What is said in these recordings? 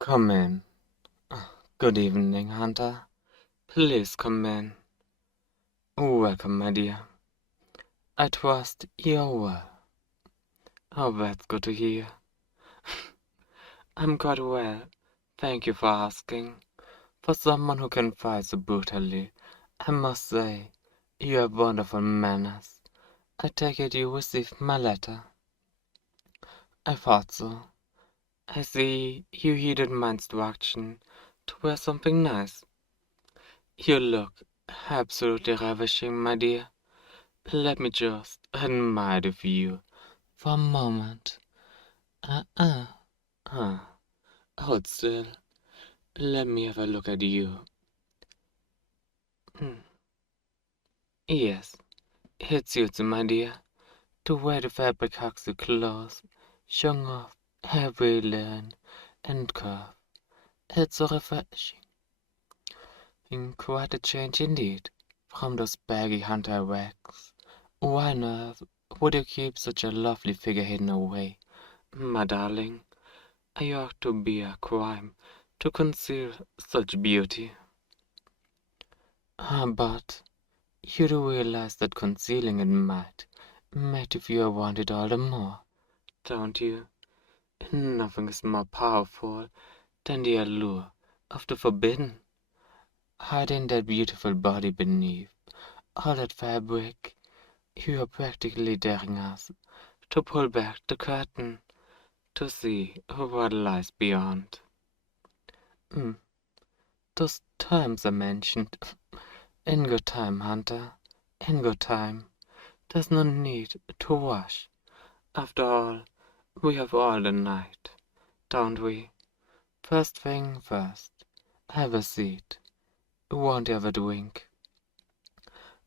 Come in. Good evening, Hunter. Please come in. Welcome, my dear. I trust you're well. Oh, that's good to hear. I'm quite well. Thank you for asking. For someone who can fight so brutally, I must say, you have wonderful manners. I take it you received my letter. I thought so. I see you heeded my instruction to wear something nice. You look absolutely ravishing, my dear. Let me just admire the view for a moment. Uh-uh. Hold still. Let me have a look at you. Hmm. Yes, it suits you, my dear, to wear the fabric hugs you close, showing off every line and curve. It's so refreshing. And quite a change indeed, from those baggy hunter rags. Why on earth would you keep such a lovely figure hidden away, my darling? It ought to be a crime to conceal such beauty. But you do realize that concealing it might make you feel wanted all the more, don't you? Nothing is more powerful than the allure of the forbidden. Hiding that beautiful body beneath all that fabric, you are practically daring us to pull back the curtain to see what lies beyond. Mm, those terms I mentioned. In good time, Hunter. In good time. There's no need to rush. After all, we have all the night, don't we? First thing first, have a seat. Won't you have a drink?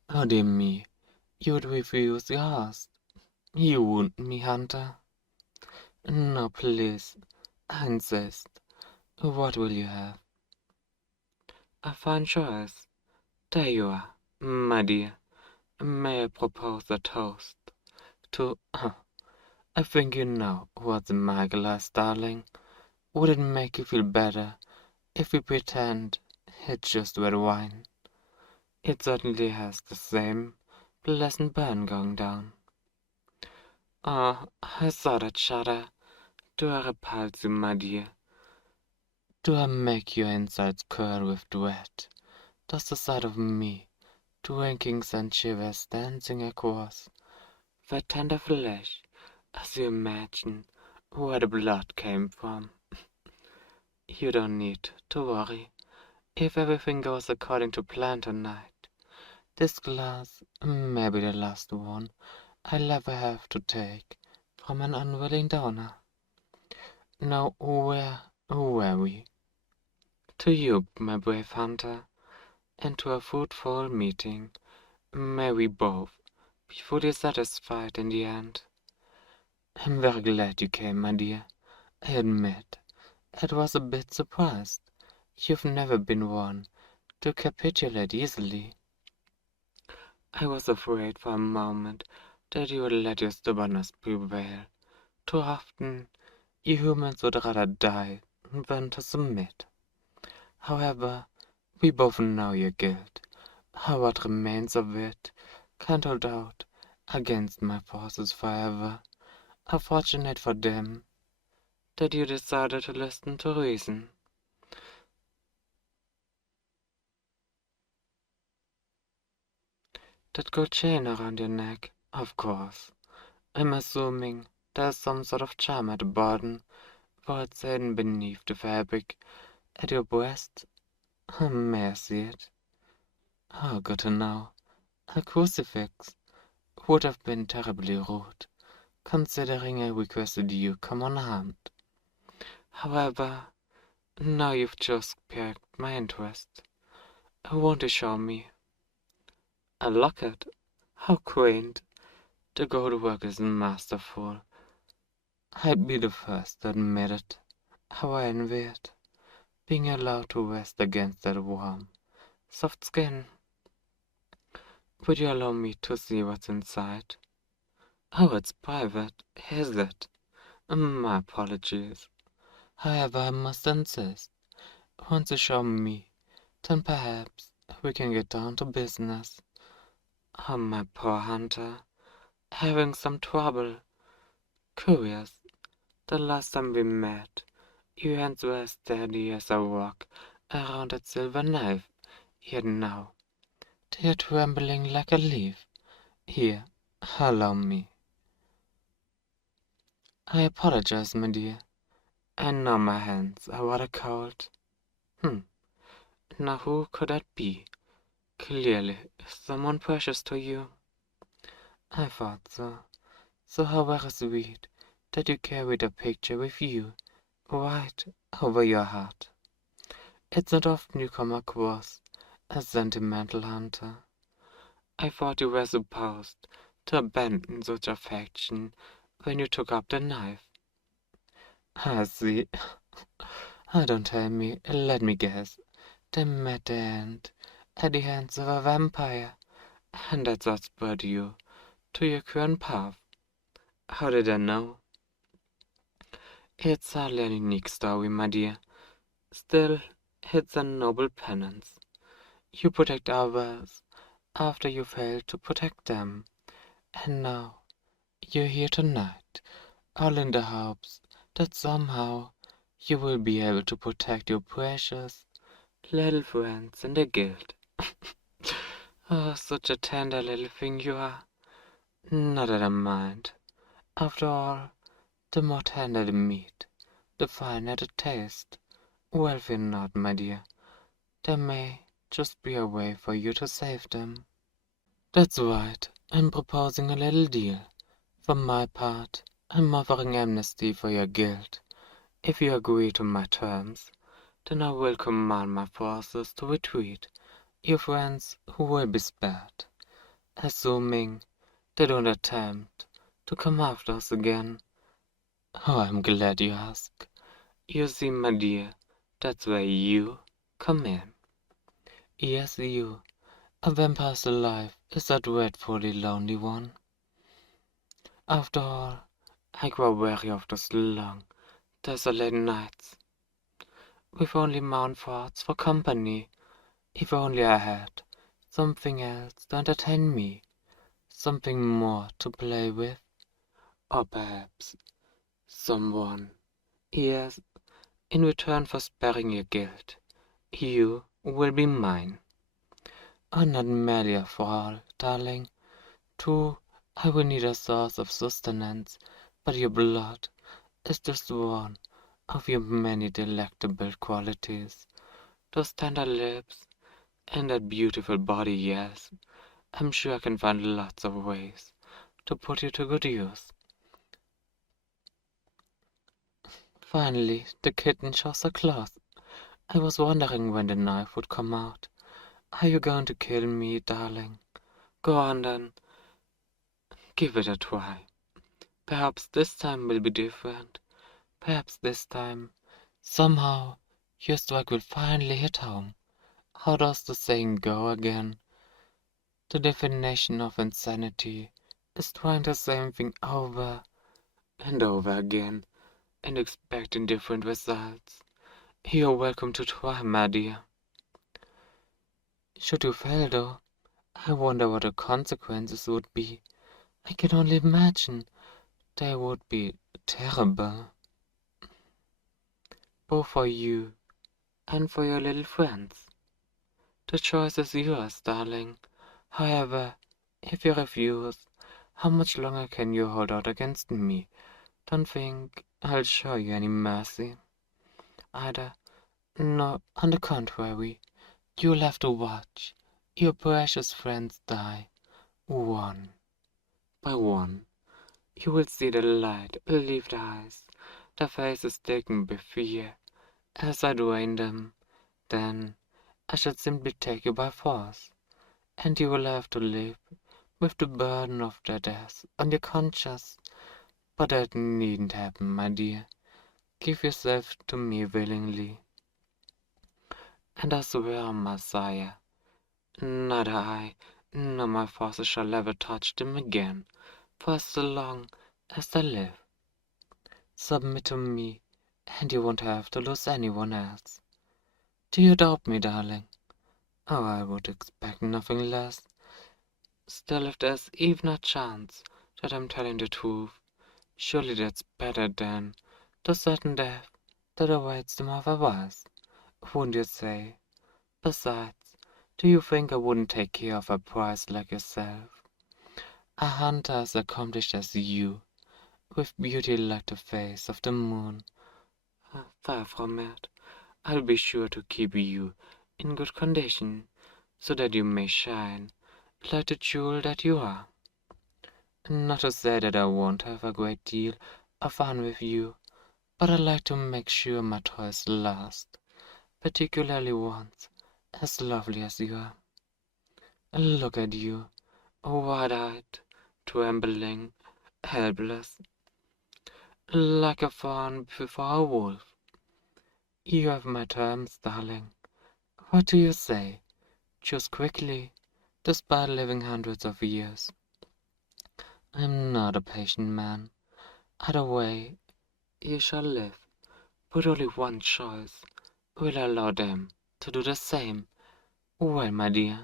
Oh dear me, you'd refuse the host. You wouldn't me, Hunter. No, please, I insist. What will you have? A fine choice. There you are, my dear. May I propose a toast to... I think you know what's my glass, darling. Would it make you feel better if we pretend it's just red wine? It certainly has the same pleasant burn going down. Oh, I saw that shudder. Do I repulse you, my dear? Do I make your insides curl with dread? Does the sight of me drinking send shivers dancing across that tender flesh as you imagine where the blood came from? You don't need to worry. If everything goes according to plan tonight, this glass may be the last one I'll ever have to take from an unwilling donor. Now, where were we? To you, my brave hunter, and to a fruitful meeting. May we both be fully satisfied in the end. I'm very glad you came, my dear. I admit, I was a bit surprised. You've never been one to capitulate easily. I was afraid for a moment that you would let your stubbornness prevail. Too often, you humans would rather die than to submit. However, we both know your guilt. What remains of it can't hold out against my forces forever. Unfortunate for them that you decided to listen to reason. That gold chain around your neck, of course. I'm assuming there's some sort of charm at the bottom, for it's hidden beneath the fabric at your breast. May I see it? Oh, good to know. A crucifix would have been terribly rude, considering I requested you come unharmed. However, now you've just piqued my interest. Won't you show me? A locket? How quaint! The gold work is masterful. I'd be the first to admit it. How I envy it, being allowed to rest against that warm, soft skin. Would you allow me to see what's inside? Oh, it's private, is it? My apologies. However, I must insist. Once you show me, then perhaps we can get down to business. Oh, my poor hunter, having some trouble. Curious, the last time we met, your hands were as steady as a rock around that silver knife, yet now they are trembling like a leaf. Here, allow me. I apologize, my dear. And now my hands are rather cold. Hmm, now who could that be? Clearly, someone precious to you. I thought so. So how very sweet that you carried a picture with you, right over your heart. It's not often you come across a sentimental hunter. I thought you were supposed to abandon such affection when you took up the knife. I see. Don't tell me, let me guess. They met the end at the hands of a vampire, and that's what spurred you to your current path. How did I know? It's hardly a unique story, my dear. Still, it's a noble penance. You protect others after you failed to protect them, and now you're here tonight, all in the hopes that somehow you will be able to protect your precious little friends in the guild. Oh, such a tender little thing you are. Not that I mind. After all, the more tender the meat, the finer the taste. Well, fear not, my dear. There may just be a way for you to save them. That's right. I'm proposing a little deal. For my part, I'm offering amnesty for your guilt. If you agree to my terms, then I will command my forces to retreat. Your friends will be spared, assuming they don't attempt to come after us again. Oh, I'm glad you asked. You see, my dear, that's where you come in. Yes, you. A vampire's life is a dreadfully lonely one. After all, I grow weary of those long, desolate nights, with only mountain forts for company. If only I had something else to entertain me, something more to play with, or perhaps someone. Yes, in return for sparing your guilt, you will be mine. Oh, not merely a thrall, darling. True, I will need a source of sustenance, but your blood is just one of your many delectable qualities. Those tender lips and that beautiful body, yes. I'm sure I can find lots of ways to put you to good use. Finally, the kitten shows her claws. I was wondering when the knife would come out. Are you going to kill me, darling? Go on then, give it a try. Perhaps this time will be different. Perhaps this time, somehow, your strike will finally hit home. How does the saying go again? The definition of insanity is trying the same thing over and over again and expecting different results. You're welcome to try, my dear. Should you fail, though, I wonder what the consequences would be. I can only imagine they would be terrible, both for you and for your little friends. The choice is yours, darling. However, if you refuse, how much longer can you hold out against me? Don't think I'll show you any mercy. Either. No, on the contrary, you'll have to watch your precious friends die, one by one. You will see the light leave their eyes, their faces taken with fear, as I drain them. Then I shall simply take you by force, and you will have to live with the burden of their death on your conscience. But that needn't happen, my dear. Give yourself to me willingly, and I swear, Messiah, neither I nor my forces shall ever touch them again, for so long as I live. Submit to me, and you won't have to lose anyone else. Do you doubt me, darling? Oh, I would expect nothing less. Still, if there's even a chance that I'm telling the truth, surely that's better than the certain death that awaits them otherwise, wouldn't you say? Besides, do you think I wouldn't take care of a prize like yourself? A hunter as accomplished as you, with beauty like the face of the moon. Far from it, I'll be sure to keep you in good condition, so that you may shine like the jewel that you are. Not to say that I won't have a great deal of fun with you, but I like to make sure my toys last, particularly ones as lovely as you are. Look at you, wide-eyed, trembling, helpless, like a fawn before a wolf. You have my terms, darling. What do you say? Choose quickly, despite living hundreds of years. I'm not a patient man. Either way, you shall live, but only one choice will allow them to do the same. Well, my dear.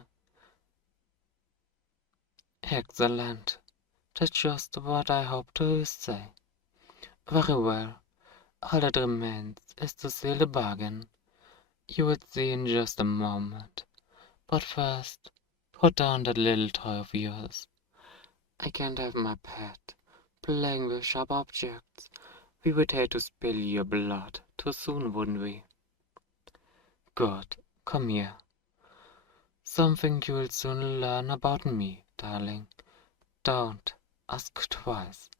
Excellent. That's just what I hoped to say. Very well. All that remains is to seal the bargain. You will see in just a moment. But first, put down that little toy of yours. I can't have my pet playing with sharp objects. We would hate to spill your blood too soon, wouldn't we? Good. Come here. Something you'll soon learn about me, darling. Don't ask twice.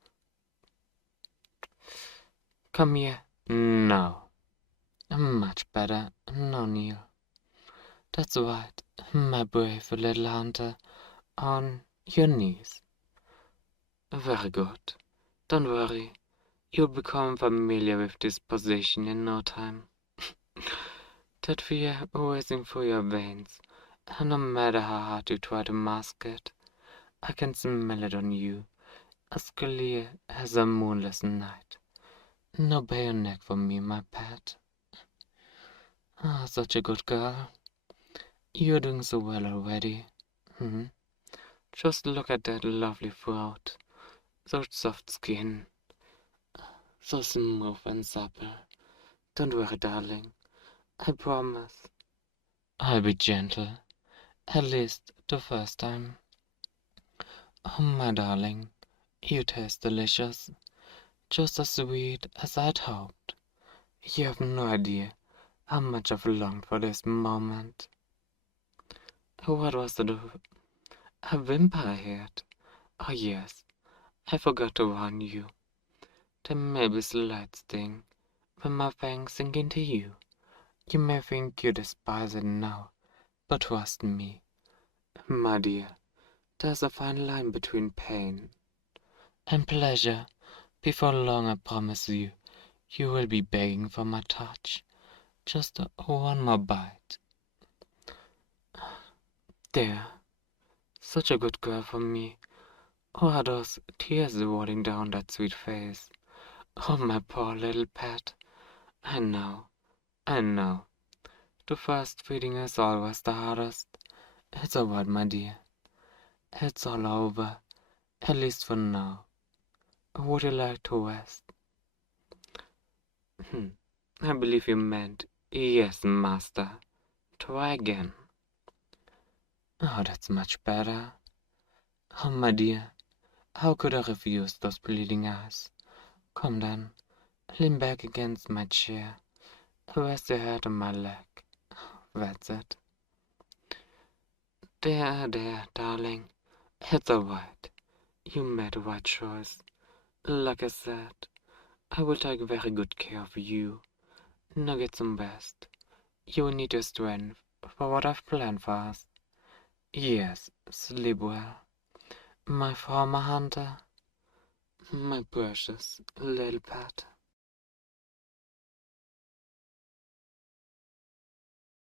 Come here. No. Much better. No, Neil. That's right, my brave little hunter. On your knees. Very good. Don't worry. You'll become familiar with this position in no time. That fear racing through your veins, and no matter how hard you try to mask it, I can smell it on you, as clear as a moonless night. No bayonet for me, my pet. Ah, such a good girl. You're doing so well already. Hmm. Just look at that lovely throat, so soft skin, so smooth and supple. Don't worry, darling. I promise. I'll be gentle, at least the first time. Oh, my darling, you taste delicious, just as sweet as I'd hoped. You have no idea how much I've longed for this moment. What was it? A vampire head? Oh yes, I forgot to warn you. There may be slight sting when my fangs sink into you. You may think you despise it now, but trust me, my dear, there's a fine line between pain and pleasure. Before long, I promise you, you will be begging for my touch. Just one more bite. There, such a good girl for me. Oh, are those tears rolling down that sweet face? Oh, my poor little pet. I know, I know. The first feeding is always the hardest. It's all right, my dear. It's all over, at least for now. Would you like to rest? I believe you meant, yes, master. Try again. Oh, that's much better. Oh, my dear, how could I refuse those bleeding eyes? Come then, lean back against my chair. Rest your head on my leg. That's it. There, darling. It's all right. You made the right choice. Like I said, I will take very good care of you. Now get some rest. You will need your strength for what I've planned for us. Yes, sleep well. My former hunter. My precious little pet.